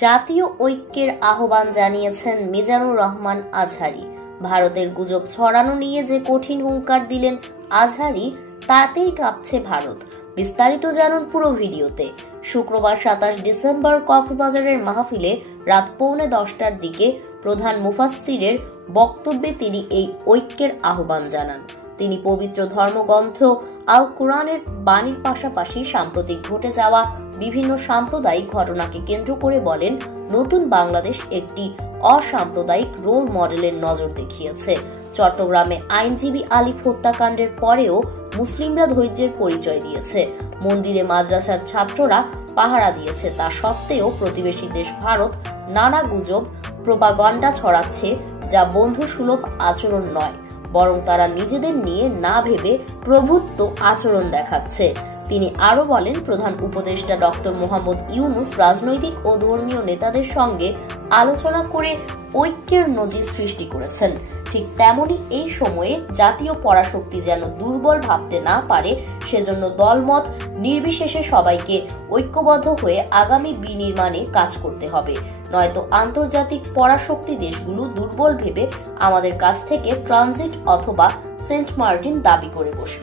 জাতীয় ঐক্যের আহ্বান জানিয়েছেন মিজানুর রহমান আজহারী। ভারতের গুজব ছড়ানো নিয়ে যে কঠিন হুঙ্কার দিলেন আজহারী, তাতেই কাঁপছে ভারত। বিস্তারিত জানুন পুরো ভিডিওতে। শুক্রবার 27 ডিসেম্বর কক্সবাজারের মাহফিলে রাত 9:45টার দিকে প্রধান মুফাসসিরের বক্তব্যে তিনি এই ঐক্যের আহ্বান জানান। তিনি পবিত্র ধর্মগ্রন্থ আল কোরআনের বাণীর পাশাপাশি সাম্প্রতিক ঘটে যাওয়া বিভিন্ন সাম্প্রদায়িক ঘটনাকে কেন্দ্র করে বলেন, নতুন বাংলাদেশ একটি অসাম্প্রদায়িক রোল মডেলের নজর দেখিয়েছে। চট্টগ্রামে আইনজীবী আলিফ হত্যাকাণ্ডের পরেও মুসলিমরা ধৈর্যের পরিচয় দিয়েছে। মন্দিরে মাদ্রাসার ছাত্ররা পাহারা দিয়েছে। তা সত্ত্বেও প্রতিবেশী দেশ ভারত নানা গুজব, প্রোপাগান্ডা ছড়াচ্ছে, যা বন্ধুসুলভ আচরণ নয়, বরং তারা নিজেদের নিয়ে না ভেবে প্রভুত্ব আচরণ দেখাচ্ছে। তিনি আরো বলেন, প্রধান উপদেষ্টা ডক্টর মোহাম্মদ ইউনূস রাজনৈতিক ও ধর্মীয় নেতাদের সঙ্গে আলোচনা করে ঐক্যের নজির সৃষ্টি করেছেন। ঠিক তেমনি এই সময়ে জাতীয় পরাশক্তি যেন দুর্বল ভাবতে না পারে, সেজন্য দলমত নির্বিশেষে সবাইকে ঐক্যবদ্ধ হয়ে আগামী বিনির্মাণে কাজ করতে হবে। নয়তো আন্তর্জাতিক পরাশক্তি দেশগুলো দুর্বল ভেবে আমাদের কাছ থেকে ট্রানজিট অথবা সেন্ট মার্টিন দাবি করে বসবে।